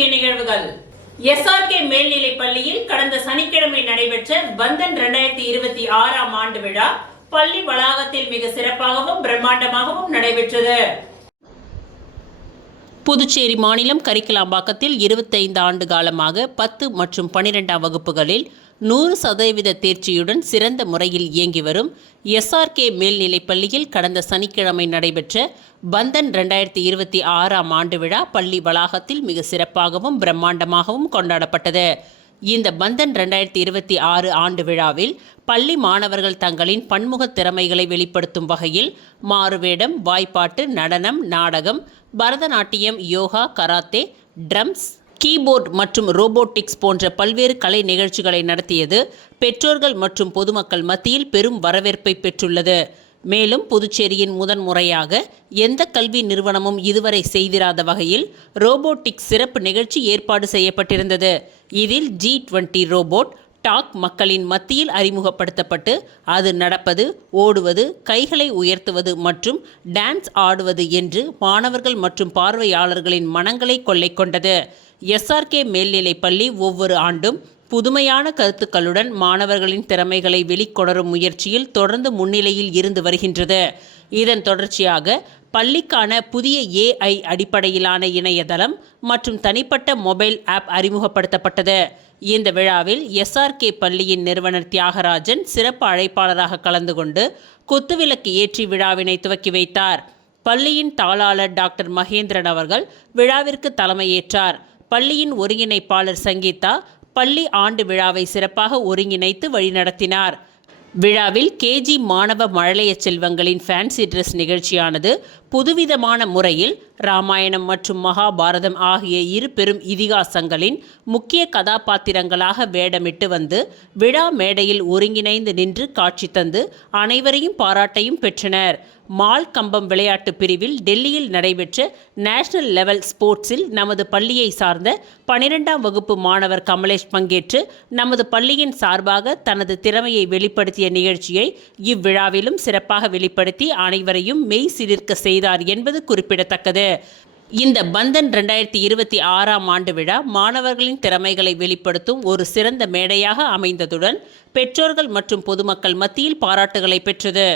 முக்கிய நிகழ்வுகள். SRK மேல்நிலைப் பள்ளியில் கடந்த சனிக்கிழமை நடைபெற்ற பந்தன் 2026 ஆண்டு விழா பள்ளி வளாகத்தில் மிக சிறப்பாகவும் பிரம்மாண்டமாகவும் நடைபெற்றது. புதுச்சேரி மாநிலம் கரிக்கலாம்பாக்கத்தில் 25 ஆண்டு காலமாக 10 மற்றும் 12ஆம் வகுப்புகளில் 100% தேர்ச்சியுடன் சிறந்த முறையில் இயங்கி வரும் SRK மேல்நிலைப் பள்ளியில் கடந்த சனிக்கிழமை நடைபெற்ற பந்தன் 2026 ஆண்டு விழா பள்ளி வளாகத்தில் மிக சிறப்பாகவும் பிரம்மாண்டமாகவும் கொண்டாடப்பட்டது. இந்த பந்தன் 2026 ஆண்டு விழாவில் பள்ளி மாணவர்கள் தங்களின் பன்முக திறமைகளை வெளிப்படுத்தும் வகையில் மாறுவேடம், வாய்ப்பாட்டு, நடனம், நாடகம், Bharatanatyam, yoga, karate, drums, keyboard மற்றும் ரோபோட்டிக்ஸ் போன்ற பல்வேறு கலை நிகழ்ச்சிகளை நடத்தியது பெற்றோர்கள் மற்றும் பொதுமக்கள் மத்தியில் பெரும் வரவேற்பை பெற்றுள்ளது. மேலும் புதுச்சேரியின் முதன்முறையாக எந்த கல்வி நிறுவனமும் இதுவரை செய்திராத வகையில் ரோபோட்டிக்ஸ் சிறப்பு நிகழ்ச்சி ஏற்பாடு செய்யப்பட்டிருந்தது. இதில் G20 ரோபோட் டாக் மக்களின் மத்தியில் அறிமுகப்படுத்தப்பட்டு அது நடப்பது, ஓடுவது, கைகளை உயர்த்துவது மற்றும் டான்ஸ் ஆடுவது என்று மாணவர்கள் மற்றும் பார்வையாளர்களின் மனங்களை கொள்ளை கொண்டது. SRK மேல்நிலைப் பள்ளி ஒவ்வொரு ஆண்டும் புதுமையான கருத்துக்களுடன் மாணவர்களின் திறமைகளை வெளிக்கொணரும் முயற்சியில் தொடர்ந்து முன்னிலையில் இருந்து வருகின்றது. இதன் தொடர்ச்சியாக பள்ளிக்கான புதிய AI அடிப்படையிலான இணையதளம் மற்றும் தனிப்பட்ட மொபைல் ஆப் அறிமுகப்படுத்தப்பட்டது. இந்த விழாவில் SRK பள்ளியின் நிறுவனர் தியாகராஜன் சிறப்பு அழைப்பாளராக கலந்து கொண்டு குத்துவிளக்கு ஏற்றி விழாவினை துவக்கி வைத்தார். பள்ளியின் தாளாளர் டாக்டர் மகேந்திரன் அவர்கள் விழாவிற்கு தலைமையேற்றார். பள்ளியின் ஒருங்கிணைப்பாளர் சங்கீதா பள்ளி ஆண்டு விழாவை சிறப்பாக ஒருங்கிணைத்து வழிநடத்தினார். விழாவில் KG மாணவ மழலைய செல்வங்களின் ஃபேன்சி ட்ரெஸ் நிகழ்ச்சியானது புதுவிதமான முறையில் ராமாயணம் மற்றும் மகாபாரதம் ஆகிய இரு பெரும் இதிகாசங்களின் முக்கிய கதாபாத்திரங்களாக வேடமிட்டு வந்து விழா மேடையில் ஒருங்கிணைந்து நின்று காட்சி தந்து அனைவரையும் பாராட்டையும் பெற்றனர். மால் கம்பம் விளையாட்டு பிரிவில் டெல்லியில் நடைபெற்ற நேஷனல் லெவல் ஸ்போர்ட்ஸில் நமது பள்ளியை சார்ந்த 12ஆம் வகுப்பு மாணவர் கமலேஷ் பங்கேற்று நமது பள்ளியின் சார்பாக தனது திறமையை வெளிப்படுத்திய நிகழ்ச்சியை இவ்விழாவிலும் சிறப்பாக வெளிப்படுத்தி அனைவரையும் மெய் சிலிர்க்க செய்தார் என்பது குறிப்பிடத்தக்கது. இந்த பந்தன் 2026 ஆண்டு விழா மாணவர்களின் திறமைகளை வெளிப்படுத்தும் ஒரு சிறந்த மேடையாக அமைந்ததுடன் பெற்றோர்கள் மற்றும் பொதுமக்கள் மத்தியில் பாராட்டுகளை பெற்றது.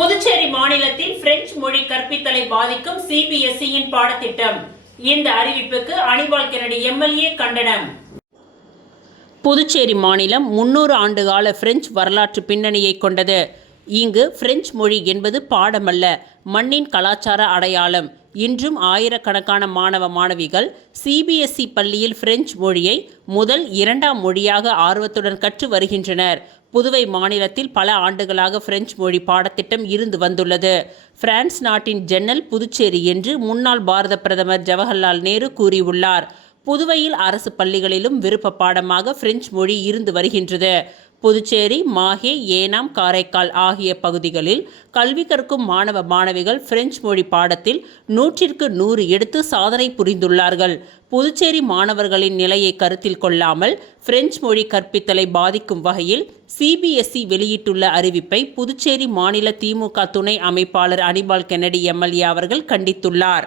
புதுச்சேரி மாநிலத்தில் பிரெஞ்சு மொழி கற்பித்தலை பாதிக்கும் CBSE-யின் பாடத்திட்டம். இந்த அறிவிப்புக்கு அனிபால் கென்னடி MLA கண்டனம். புதுச்சேரி மாநிலம் 300 ஆண்டுகால பிரெஞ்சு வரலாற்று பின்னணியை கொண்டது. இங்கு பிரெஞ்சு மொழி என்பது பாடமல்ல, மண்ணின் கலாச்சார அடையாளம். இன்றும் ஆயிரக்கணக்கான மாணவ மாணவிகள் CBSE பள்ளியில் பிரெஞ்சு மொழியை முதல் 2ஆம் மொழியாக ஆர்வத்துடன் கற்று வருகின்றனர். புதுவை மாநிலத்தில் பல ஆண்டுகளாக பிரெஞ்சு மொழி பாடத்திட்டம் இருந்து வந்துள்ளது. பிரான்ஸ் நாட்டின் ஜன்னல் புதுச்சேரி என்று முன்னாள் பாரத பிரதமர் ஜவஹர்லால் நேரு கூறியுள்ளார். புதுவையில் அரசு பள்ளிகளிலும் விருப்ப பாடமாக பிரெஞ்சு மொழி இருந்து வருகின்றது. புதுச்சேரி, மாஹே, ஏனாம், காரைக்கால் ஆகிய பகுதிகளில் கல்வி கற்கும் மாணவ மாணவிகள் பிரெஞ்சு மொழி பாடத்தில் 100க்கு 100 எடுத்து சாதனை புரிந்துள்ளார்கள். புதுச்சேரி மாணவர்களின் நிலையை கருத்தில் கொள்ளாமல் பிரெஞ்சு மொழி கற்பித்தலை பாதிக்கும் வகையில் CBSE வெளியிட்டுள்ள அறிவிப்பை புதுச்சேரி மாநில திமுக துணை அமைப்பாளர் அனிபால் கென்னடி MLA அவர்கள் கண்டித்துள்ளார்.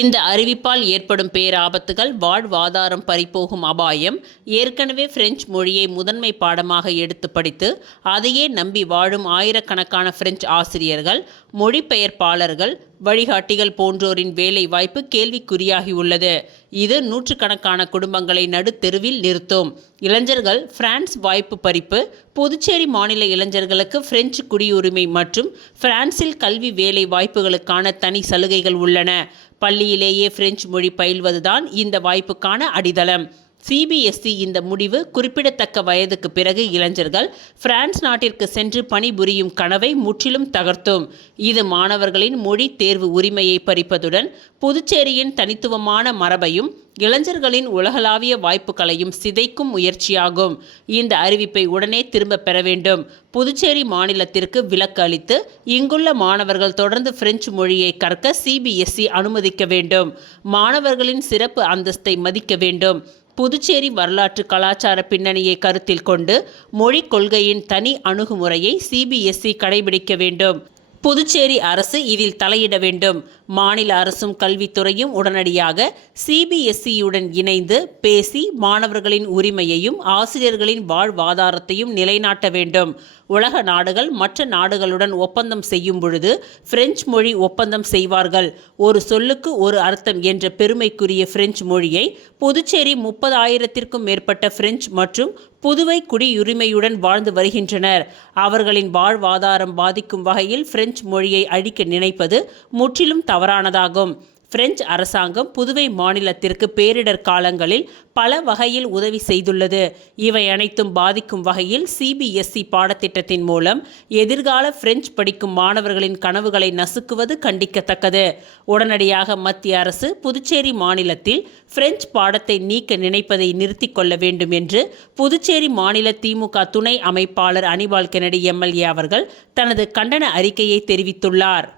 இந்த அறிவிப்பால் ஏற்படும் பேராபத்துகள், வாழ்வாதாரம் பறிபோகும் அபாயம். ஏற்கனவே பிரெஞ்சு மொழியை முதன்மை பாடமாக எடுத்து படித்து அதையே நம்பி வாழும் ஆயிரக்கணக்கான பிரெஞ்சு ஆசிரியர்கள், மொழிபெயர்ப்பாளர்கள், வழிகாட்டிகள் போன்றோரின் வேலை வாய்ப்பு கேள்விக்குறியாகியுள்ளது. இது நூற்றுக்கணக்கான குடும்பங்களை நடுத்தெருவில் நிறுத்தும். இளைஞர்கள் பிரான்ஸ் வாய்ப்பு பறிப்பு. புதுச்சேரி மாநில இளைஞர்களுக்கு பிரெஞ்சு குடியுரிமை மற்றும் பிரான்சில் கல்வி வேலை வாய்ப்புகளுக்கான தனி சலுகைகள் உள்ளன. பள்ளியிலேயே பிரெஞ்சு மொழி பயில்வதுதான் இந்த வாய்ப்புக்கான அடித்தளம். சிபிஎஸ்இ இந்த முடிவு குறிப்பிடத்தக்க வயதுக்கு பிறகு இளைஞர்கள் பிரான்ஸ் நாட்டிற்கு சென்று பணிபுரியும் கனவை முற்றிலும் தகர்த்தும். இது மாணவர்களின் மொழி தேர்வு உரிமையை பறிப்பதுடன் புதுச்சேரியின் தனித்துவமான மரபையும் இளைஞர்களின் உலகளாவிய வாய்ப்புகளையும் சிதைக்கும் முயற்சியாகும். இந்த அறிவிப்பை உடனே திரும்ப பெற வேண்டும். புதுச்சேரி மாநிலத்திற்கு விலக்கு அளித்து இங்குள்ள மாணவர்கள் தொடர்ந்து பிரெஞ்சு மொழியை கற்க சிபிஎஸ்இ அனுமதிக்க வேண்டும். மாணவர்களின் சிறப்பு அந்தஸ்தை மதிக்க வேண்டும். புதுச்சேரி வரலாற்று கலாச்சார பின்னணியை கருத்தில் கொண்டு மொழிக் கொள்கையின் தனி அணுகுமுறையை சிபிஎஸ்இ கடைபிடிக்க வேண்டும். புதுச்சேரி அரசு இதில் தலையிட வேண்டும். மாநில அரசும் கல்வித்துறையும் உடனடியாக சிபிஎஸ்இயுடன் இணைந்து பேசி மாணவர்களின் உரிமையையும் ஆசிரியர்களின் வாழ்வாதாரத்தையும் நிலைநாட்ட வேண்டும். உலக நாடுகள் மற்ற நாடுகளுடன் ஒப்பந்தம் செய்யும் பொழுது பிரெஞ்சு மொழி ஒப்பந்தம் செய்வார்கள். ஒரு சொல்லுக்கு ஒரு அர்த்தம் என்ற பெருமைக்குரிய பிரெஞ்சு மொழியை புதுச்சேரி 30,000க்கும் மேற்பட்ட பிரெஞ்சு மற்றும் புதுவை குடியுரிமையுடன் வாழ்ந்து வருகின்றனர். அவர்களின் வாழ்வாதாரம் பாதிக்கும் வகையில் பிரெஞ்சு மொழியை அழிக்க நினைப்பது முற்றிலும் தவறானதாகும். பிரெஞ்சு அரசாங்கம் புதுவை மாநிலத்திற்கு பேரிடர் காலங்களில் பல வகையில் உதவி செய்துள்ளது. இவை அனைத்தும் பாதிக்கும் வகையில் சிபிஎஸ்இ பாடத்திட்டத்தின் மூலம் எதிர்கால பிரெஞ்சு படிக்கும் மாணவர்களின் கனவுகளை நசுக்குவது கண்டிக்கத்தக்கது. உடனடியாக மத்திய அரசு புதுச்சேரி மாநிலத்தில் பிரெஞ்சு பாடத்தை நீக்க நினைப்பதை நிறுத்திக் கொள்ள வேண்டும் என்று புதுச்சேரி மாநில திமுக துணை அமைப்பாளர் அனிபால் கென்னடி எம்எல்ஏ அவர்கள் தனது கண்டன அறிக்கையை தெரிவித்துள்ளார்.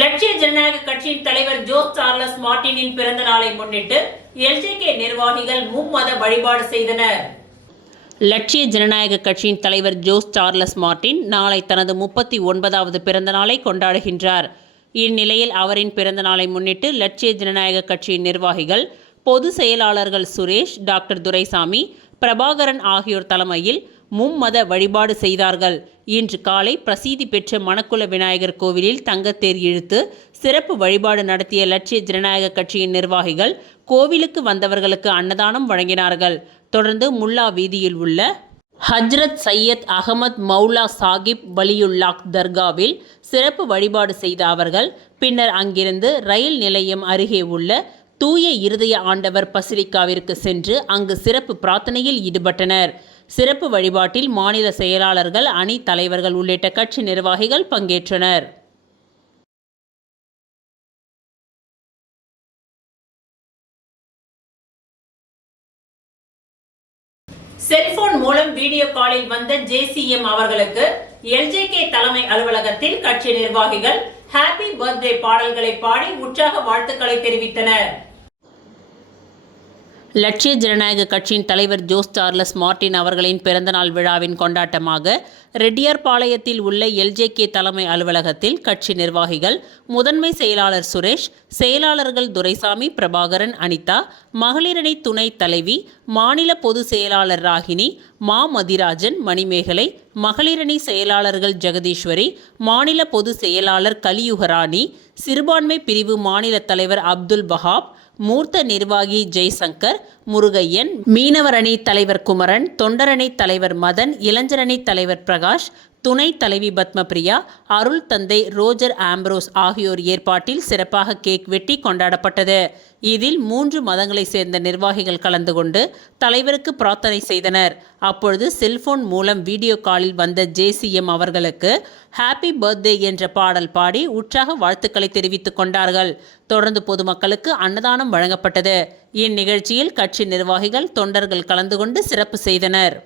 லட்சிய ஜனநாயக கட்சியின் தலைவர் ஜோஸ் சார்லஸ் மார்டினின் பிறந்த நாளை முன்னிட்டு எல்ஜேகே நிர்வாகிகள் மும்மத வழிபாடு செய்தனர். லட்சிய ஜனநாயக கட்சியின் தலைவர் ஜோஸ் சார்லஸ் மார்டின் நாளை தனது 39வது பிறந்த நாளை கொண்டாடுகின்றார். இந்நிலையில் அவரின் பிறந்த நாளை முன்னிட்டு லட்சிய ஜனநாயக கட்சியின் நிர்வாகிகள் பொதுச் செயலாளர்கள் சுரேஷ், டாக்டர் துரைசாமி, பிரபாகரன் ஆகியோர் தலைமையில் மும்மத வழிபாடு செய்தார்கள். இன்று காலை பிரசித்தி பெற்ற மணக்குள விநாயகர் கோவிலில் தங்கத்தேர் இழுத்து சிறப்பு வழிபாடு நடத்திய லட்சிய ஜனநாயக கட்சியின் நிர்வாகிகள் கோவிலுக்கு வந்தவர்களுக்கு அன்னதானம் வழங்கினார்கள். தொடர்ந்து முல்லா வீதியில் உள்ள ஹஜ்ரத் சையத் அகமது மௌலா சாகிப் வலியுல்லாஹ் தர்காவில் சிறப்பு வழிபாடு செய்த அவர்கள் பின்னர் அங்கிருந்து ரயில் நிலையம் அருகே உள்ள தூய இருதய ஆண்டவர் பசிலிக்காவிற்கு சென்று அங்கு சிறப்பு பிரார்த்தனையில் ஈடுபட்டனர். சிறப்பு வழிபாட்டில் மாநில செயலாளர்கள், அணி தலைவர்கள் உள்ளிட்ட கட்சி நிர்வாகிகள் பங்கேற்றனர். செல்போன் மூலம் வீடியோ காலில் வந்த ஜேசிஎம் அவர்களுக்கு எல்ஜேகே தலைமை அலுவலகத்தில் கட்சி நிர்வாகிகள் ஹாப்பி பர்த்டே பாடல்களை பாடி உற்சாக வாழ்த்துக்களை தெரிவித்தனர். லட்சிய ஜனநாயக கட்சியின் தலைவர் ஜோஸ் சார்லஸ் மார்டின் அவர்களின் பிறந்தநாள் விழாவின் கொண்டாட்டமாக ரெட்டியார்பாளையத்தில் உள்ள எல்ஜேகே தலைமை அலுவலகத்தில் கட்சி நிர்வாகிகள், முதன்மை செயலாளர் சுரேஷ், செயலாளர்கள் துரைசாமி, பிரபாகரன், அனிதா, மகளிரணி துணை தலைவி, மாநில பொதுச் செயலாளர் ராகினி, மா மதிராஜன், மணிமேகலை, மகளிரணி செயலாளர்கள் ஜெகதீஸ்வரி, மாநில பொதுச் செயலாளர் கலியுகராணி, சிறுபான்மை பிரிவு மாநில தலைவர் அப்துல் வஹாப், மூர்த்த நிர்வாகி ஜெய்சங்கர், முருகையன், மீனவரணி தலைவர் குமரன், தொண்டரணி தலைவர் மதன், இளைஞரணி தலைவர் பிரகாஷ், துணை தலைவி பத்மபிரியா, அருள் தந்தை ரோஜர் ஆம்ப்ரோஸ் ஆகியோர் ஏற்பாட்டில் சிறப்பாக கேக் வெட்டி கொண்டாடப்பட்டது. இதில் 3 மதங்களை சேர்ந்த நிர்வாகிகள் கலந்து கொண்டு தலைவருக்கு பிரார்த்தனை செய்தனர். அப்பொழுது செல்போன் மூலம் வீடியோ காலில் வந்த ஜேசிஎம் அவர்களுக்கு ஹாப்பி பர்த்டே என்ற பாடல் பாடி உற்சாக வாழ்த்துக்களை தெரிவித்துக் கொண்டார்கள். தொடர்ந்து பொதுமக்களுக்கு அன்னதானம் வழங்கப்பட்டது. இந்நிகழ்ச்சியில் கட்சி நிர்வாகிகள், தொண்டர்கள் கலந்து கொண்டு சிறப்பு செய்தனர்.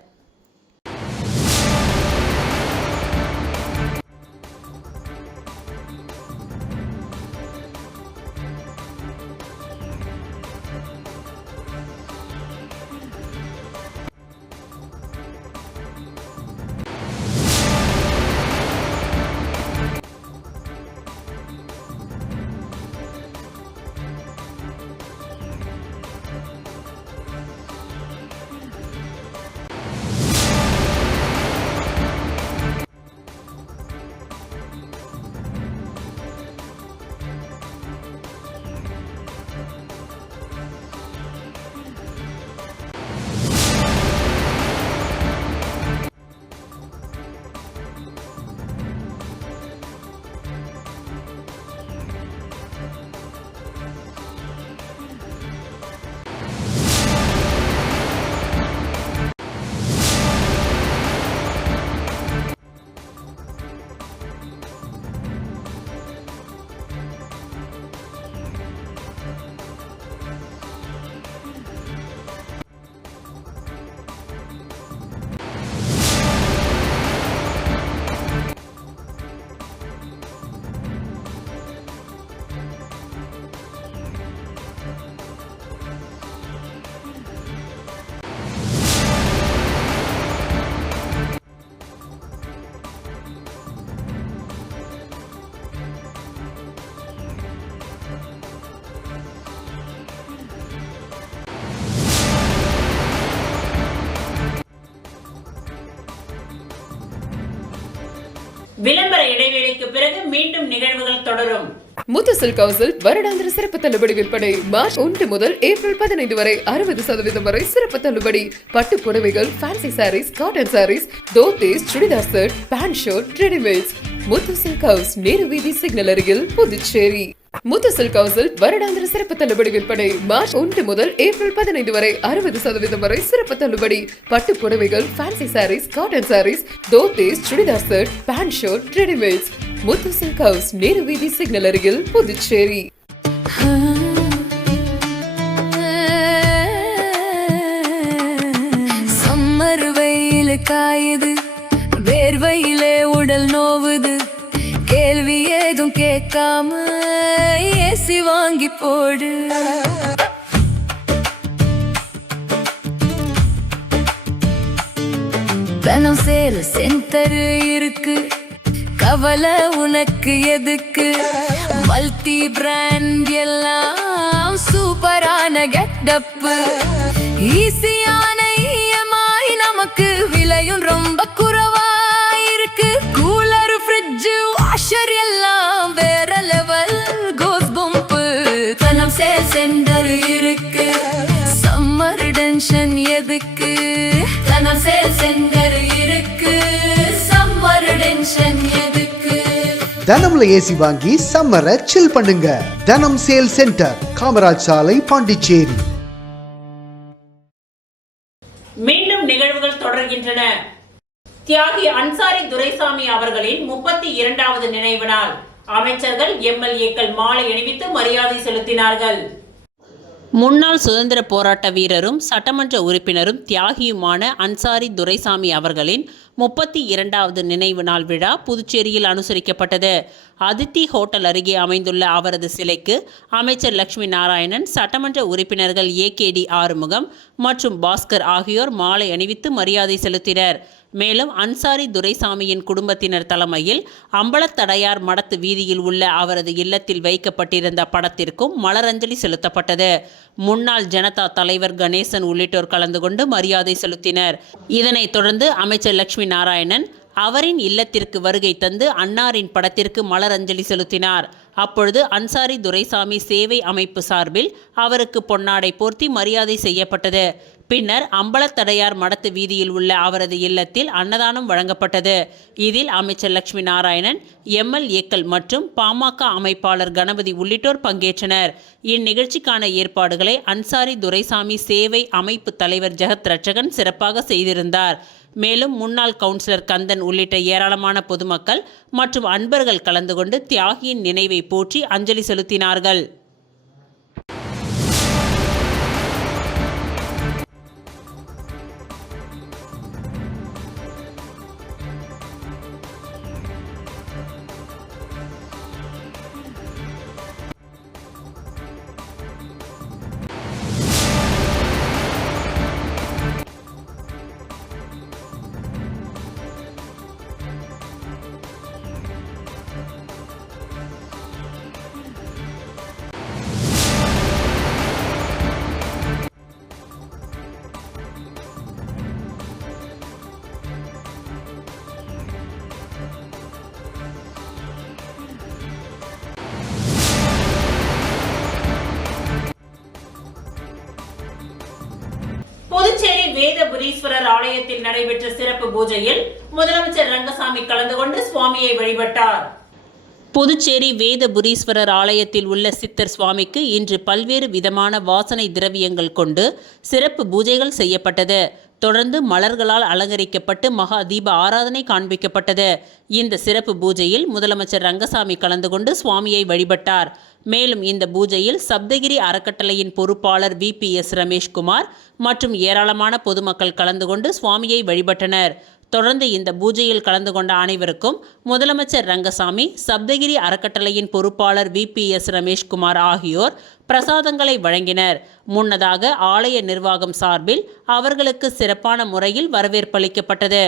விளம்பர இடைவேளைக்கு பிறகு மீண்டும் நிகழ்வுகள் தொடரும். முத்துசில் கவுசில் வருடாந்திர சிறப்பு தள்ளுபடி விற்பனை மார்ச் 1 முதல் ஏப்ரல் 15 வரை 60% வரை சிறப்பு தள்ளுபடி. பட்டு புடவைகள், fancy sarees, cotton sarees, dhotis, churidar set, pant shirt, readymades. Muthusil house, Nehru வீதி சிக்னல் அருகில், புதுச்சேரி. முத்துசில் கவுசில் வருடாந்திர சிறப்பு தள்ளுபடி விற்பனை மார்ச் 1 முதல் ஏப்ரல் 15 வரை 60% வரை சிறப்பு தள்ளுபடி. பட்டு புடவைகள், fancy sarees, cotton sarees, dhotis, churidar set, pant shirt, readymades. Muthusil house, Nehru வீதி சிக்னல் அருகில், புதுச்சேரி. சம்மர் வெயில் காயுது, வேர்வையிலே உடல் நோவுது, கேள்வி ஏதும் கேட்காம ஏசி வாங்கி போடு. தனம் சேல சென்டர் இருக்கு, கவலை உனக்கு எதுக்கு? மல்டி பிராண்ட் எல்லாம் சூப்பரான கெட்டப், ஈஸியான EMI, நமக்கு விலையும் ரொம்ப குறைவா இருக்கு. கூலர், ஃப்ரிட்ஜ், வாஷர் எல்லாம் வேற லெவல், கோஸ் பம்பு. தனம் சேல் சென்டர் இருக்கு, சம்மர் டென்ஷன் எதுக்கு? தனம் சேல் சென்டர் இருக்கு, சம்மர் டென்ஷன் எதுக்கு? தனம்ல ஏசி வாங்கி சம்மரை சில் பண்ணுங்க. தனம் சேல் சென்டர், காமராஜ் சாலை, பாண்டிச்சேரி. மீண்டும் நிகழ்வுகள் தொடர்கின்றன. தியாகி அன்சாரி துரைசாமி அவர்களின் 32வது நினைவு நாள். அமைச்சர்கள், MLAக்கள் மாலை அணிவித்து மரியாதை செலுத்தினார்கள். முன்னாள் சுதந்திர போராட்ட வீரரும் சட்டமன்ற உறுப்பினரும் தியாகியுமான அன்சாரி துரைசாமி அவர்களின் 32வது நினைவு நாள் விழா புதுச்சேரியில் அனுசரிக்கப்பட்டது. அதித்தி ஹோட்டல் அருகே அமைந்துள்ள அவரது சிலைக்கு அமைச்சர் லட்சுமி நாராயணன், சட்டமன்ற உறுப்பினர்கள் AKD ஆறுமுகம் மற்றும் பாஸ்கர் ஆகியோர் மாலை அணிவித்து மரியாதை செலுத்தினர். மேலும் அன்சாரி துரைசாமியின் குடும்பத்தினர் தலைமையில் அம்பலத்தடையார் மடத்து வீதியில் உள்ள அவரது இல்லத்தில் வைக்கப்பட்டிருந்த படத்திற்கும் மலரஞ்சலி செலுத்தப்பட்டது. முன்னாள் ஜனதா தலைவர் கணேசன் உள்ளிட்டோர் கலந்து கொண்டு மரியாதை செலுத்தினர். இதனைத் தொடர்ந்து அமைச்சர் லட்சுமி நாராயணன் அவரின் இல்லத்திற்கு வருகை தந்து அன்னாரின் படத்திற்கு மலரஞ்சலி செலுத்தினார். அப்பொழுது அன்சாரி துரைசாமி சேவை அமைப்பு சார்பில் அவருக்கு பொன்னாடை போர்த்தி மரியாதை செய்யப்பட்டது. பின்னர் அம்பலத்தடையார் மடத்து வீதியில் உள்ள அவரது இல்லத்தில் அன்னதானம் வழங்கப்பட்டது. இதில் அமைச்சர் லட்சுமி நாராயணன், MLAக்கள் மற்றும் பாமக அமைப்பாளர் கணபதி உள்ளிட்டோர் பங்கேற்றனர். இந்நிகழ்ச்சிக்கான ஏற்பாடுகளை அன்சாரி துரைசாமி சேவை அமைப்பு தலைவர் ஜெகத் ரட்சகன் சிறப்பாக செய்திருந்தார். மேலும் முன்னாள் கவுன்சிலர் கந்தன் உள்ளிட்ட ஏராளமான பொதுமக்கள் மற்றும் அன்பர்கள் கலந்து கொண்டு தியாகியின் நினைவை போற்றி அஞ்சலி செலுத்தினார்கள். புதுச்சேரி வேதபுரீஸ்வரர் ஆலயத்தில் நடைபெற்ற சிறப்பு பூஜையில் முதலமைச்சர் ரங்கசாமி கலந்து கொண்டு சுவாமியை வழிபட்டார். புதுச்சேரி வேதபுரீஸ்வரர் ஆலயத்தில் உள்ள சித்தர் சுவாமிக்கு இன்று பல்வேறு விதமான வாசனை திரவியங்கள் கொண்டு சிறப்பு பூஜைகள் செய்யப்பட்டது. தொடர்ந்து மலர்களால் அலங்கரிக்கப்பட்டு மகா தீப ஆராதனை காண்பிக்கப்பட்டது. இந்த சிறப்பு பூஜையில் முதலமைச்சர் ரங்கசாமி கலந்து கொண்டு சுவாமியை வழிபட்டார். மேலும் இந்த பூஜையில் சப்தகிரி அறக்கட்டளையின் பொறுப்பாளர் VPS ரமேஷ்குமார் மற்றும் ஏராளமான பொதுமக்கள் கலந்து கொண்டு சுவாமியை வழிபட்டனர். தொடர்ந்து இந்த பூஜையில் கலந்து கொண்ட அனைவருக்கும் முதலமைச்சர் ரங்கசாமி, சப்தகிரி அறக்கட்டளையின் பொறுப்பாளர் VPS ரமேஷ்குமார் ஆகியோர் பிரசாதங்களை வழங்கினர். முன்னதாக ஆலய நிர்வாகம் சார்பில் அவர்களுக்கு சிறப்பான முறையில் வரவேற்பளிக்கப்பட்டது.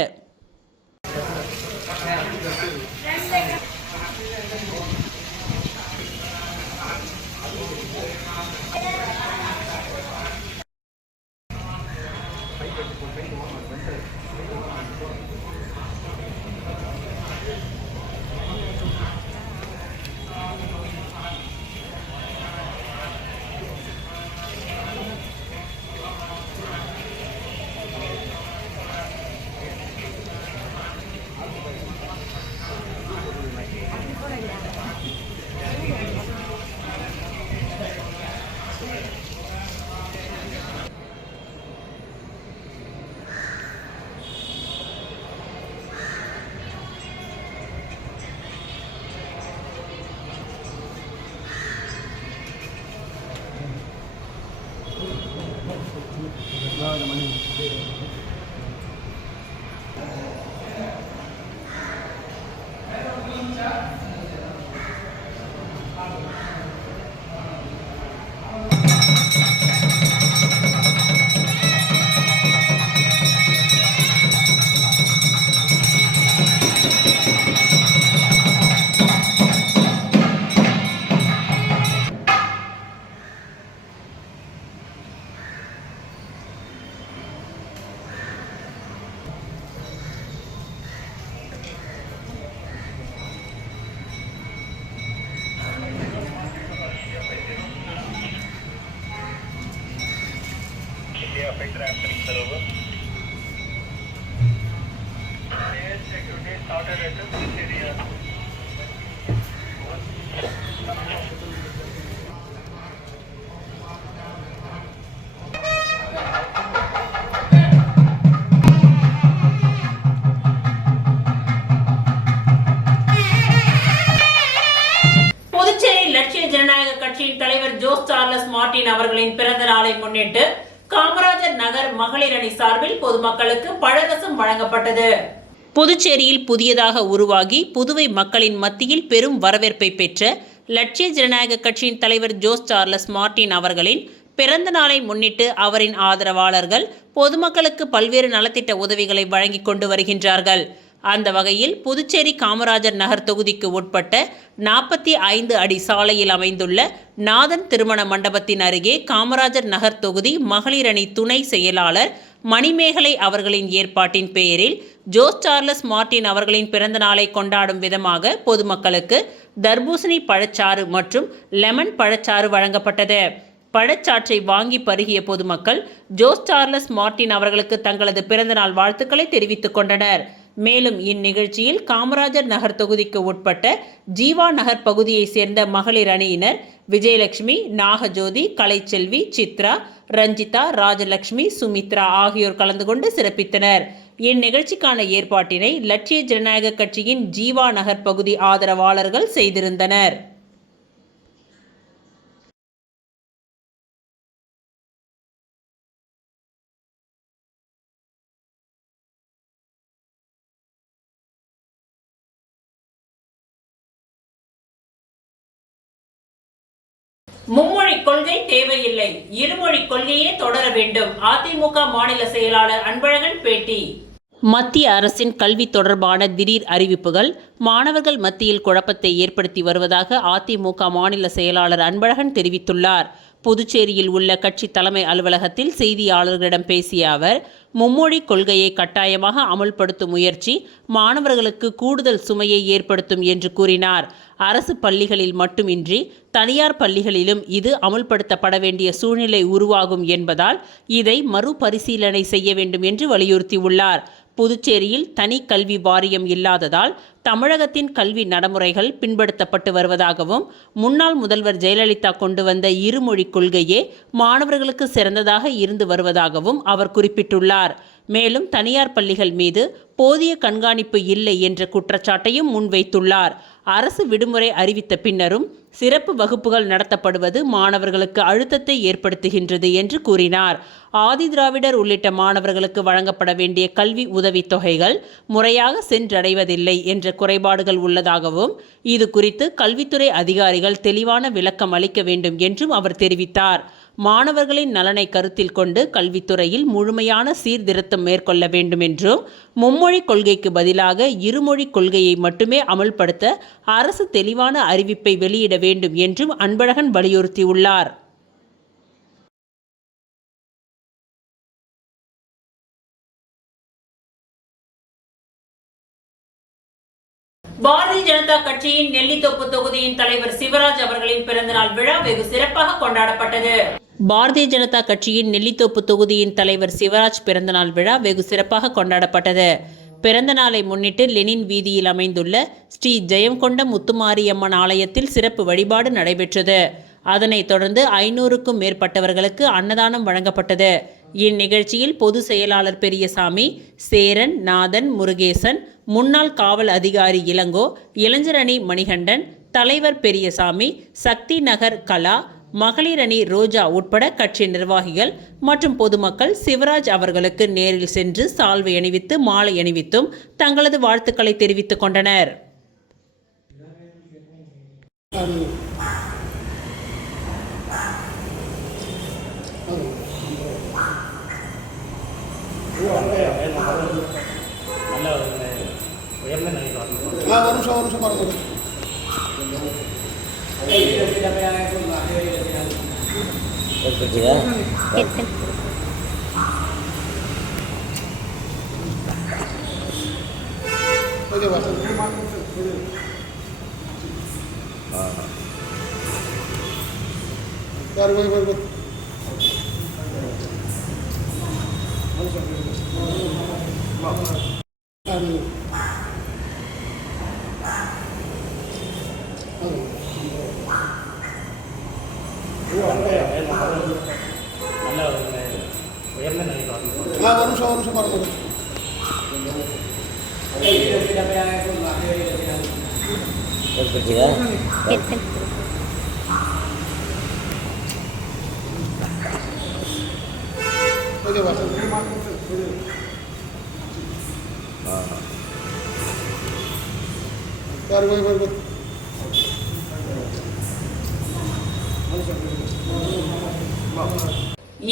புதுச்சேரி லட்சிய ஜனநாயக கட்சியின் தலைவர் ஜோஸ் சார்லஸ் மார்டின் அவர்களின் பிறந்த நாளை முன்னிட்டு காமராஜர் நகர் மகளிர் அணி சார்பில் பொதுமக்களுக்கு பழரசம் வழங்கப்பட்டது. புதுச்சேரியில் புதியதாக உருவாகி புதுவை மக்களின் மத்தியில் பெரும் வரவேற்பை பெற்ற லட்சிய ஜனநாயக கட்சியின் தலைவர் ஜோஸ் சார்லஸ் மார்டின் அவர்களின் பிறந்த நாளை முன்னிட்டு அவரின் ஆதரவாளர்கள் பொதுமக்களுக்கு பல்வேறு நலத்திட்ட உதவிகளை வழங்கிக் கொண்டு வருகின்றார்கள். அந்த வகையில் புதுச்சேரி காமராஜர் நகர் தொகுதிக்கு உட்பட்ட 45 அடி சாலையில் அமைந்துள்ள நாதன் திருமண மண்டபத்தின் அருகே காமராஜர் நகர் தொகுதி மகளிர் அணி துணை செயலாளர் மணிமேகலை அவர்களின் ஏற்பாட்டின் பெயரில் ஜோஸ் சார்லஸ் மார்டின் அவர்களின் பிறந்த நாளை கொண்டாடும் விதமாக பொதுமக்களுக்கு தர்பூசணி பழச்சாறு மற்றும் லெமன் பழச்சாறு வழங்கப்பட்டது. பழச்சாற்றை வாங்கி பருகிய பொதுமக்கள் ஜோஸ் சார்லஸ் மார்டின் அவர்களுக்கு தங்களது பிறந்தநாள் வாழ்த்துக்களை தெரிவித்துக் கொண்டனர். மேலும் இந்நிகழ்ச்சியில் காமராஜர் நகர் தொகுதிக்கு உட்பட்ட ஜீவா நகர் பகுதியைச் சேர்ந்த மகளிர் அணியினர் விஜயலட்சுமி, நாகஜோதி, கலைச்செல்வி, சித்ரா, ரஞ்சிதா, ராஜலட்சுமி, சுமித்ரா ஆகியோர் கலந்து கொண்டு சிறப்பித்தனர். இந்நிகழ்ச்சிக்கான ஏற்பாட்டினை லட்சிய ஜனநாயக கட்சியின் ஜீவா நகர் பகுதி ஆதரவாளர்கள் செய்திருந்தனர். மும்மொழி கொள்கை தேவையில்லை, இருமொழி கொள்கையே தொடர வேண்டும். அதிமுக மாநில செயலாளர் அன்பழகன் பேட்டி. மத்திய அரசின் கல்வி தொடர்பான திடீர் அறிவிப்புகள் மாணவர்கள் மத்தியில் குழப்பத்தை ஏற்படுத்தி வருவதாக அதிமுக மாநில செயலாளர் அன்பழகன் தெரிவித்துள்ளார். புதுச்சேரியில் உள்ள கட்சி தலைமை அலுவலகத்தில் செய்தியாளர்களிடம் பேசிய அவர், மும்மொழி கொள்கையை கட்டாயமாக அமல்படுத்தும் முயற்சி மாணவர்களுக்கு கூடுதல் சுமையை ஏற்படுத்தும் என்று கூறினார். அரசு பள்ளிகளில் மட்டுமின்றி தனியார் பள்ளிகளிலும் இது அமல்படுத்தப்பட வேண்டிய சூழ்நிலை உருவாகும் என்பதால் இதை மறுபரிசீலனை செய்ய வேண்டும் என்று வலியுறுத்தியுள்ளார். புதுச்சேரியில் தனி கல்வி வாரியம் இல்லாததால் தமிழகத்தின் கல்வி நடைமுறைகள் பின்படுத்தப்பட்டு வருவதாகவும், முன்னாள் முதல்வர் ஜெயலலிதா கொண்டு வந்த இருமொழி கொள்கையே மாணவர்களுக்கு சிறந்ததாக இருந்து வருவதாகவும் அவர் குறிப்பிட்டுள்ளார். மேலும் தனியார் பள்ளிகள் மீது போதிய கண்காணிப்பு இல்லை என்ற குற்றச்சாட்டையும் முன்வைத்துள்ளார். அரசு விடுமுறை அறிவித்த பின்னரும் சிறப்பு வகுப்புகள் நடத்தப்படுவது மாணவர்களுக்கு அழுத்தத்தை ஏற்படுத்துகின்றது என்று கூறினார். ஆதிதிராவிடர் உள்ளிட்ட மாணவர்களுக்கு வழங்கப்பட வேண்டிய கல்வி உதவித் தொகைகள் முறையாக சென்றடைவதில்லை என்ற குறைபாடுகள் உள்ளதாகவும், இது குறித்து கல்வித்துறை அதிகாரிகள் தெளிவான விளக்கம் அளிக்க வேண்டும் என்றும் அவர் தெரிவித்தார். மாணவர்களின் நலனை கருத்தில் கொண்டு கல்வித்துறையில் முழுமையான சீர்திருத்தம் மேற்கொள்ள வேண்டும் என்றும், மும்மொழி கொள்கைக்கு பதிலாக இருமொழி கொள்கையை மட்டுமே அமல்படுத்த அரசு தெளிவான அறிவிப்பை வெளியிட வேண்டும் என்றும் அன்பழகன் வலியுறுத்தியுள்ளார். பாரதிய ஜனதா கட்சியின் நெல்லித்தோப்பு தொகுதியின் தலைவர் சிவராஜ் அவர்களின் பிறந்தநாள் விழா வெகு சிறப்பாக கொண்டாடப்பட்டது. பாரதிய ஜனதா கட்சியின் நெல்லித்தோப்பு தொகுதியின் தலைவர் சிவராஜ் பிறந்தநாள் விழா வெகு சிறப்பாக கொண்டாடப்பட்டது. பிறந்த நாளை முன்னிட்டு லெனின் வீதியில் அமைந்துள்ள ஸ்ரீ ஜெயங்கொண்ட முத்துமாரியம்மன் ஆலயத்தில் சிறப்பு வழிபாடு நடைபெற்றது. அதனைத் தொடர்ந்து 500க்கும் மேற்பட்டவர்களுக்கு அன்னதானம் வழங்கப்பட்டது. இந்நிகழ்ச்சியில் பொது செயலாளர் பெரியசாமி, சேரன், நாதன், முருகேசன், முன்னாள் காவல் அதிகாரி இளங்கோ, இளைஞரணி மணிகண்டன், தலைவர் பெரியசாமி, சக்தி நகர் கலா, மகளிர் அணி ரோஜா உட்பட கட்சி நிர்வாகிகள் மற்றும் பொதுமக்கள் சிவராஜ் அவர்களுக்கு நேரில் சென்று சால்வை அணிவித்து மாலை அணிவித்தும் தங்களது வாழ்த்துக்களை தெரிவித்துக் கொண்டனர்.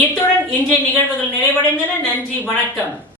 இத்துடன் இன்றைய நிகழ்வுகள் நிறைவடைந்தன. நன்றி, வணக்கம்.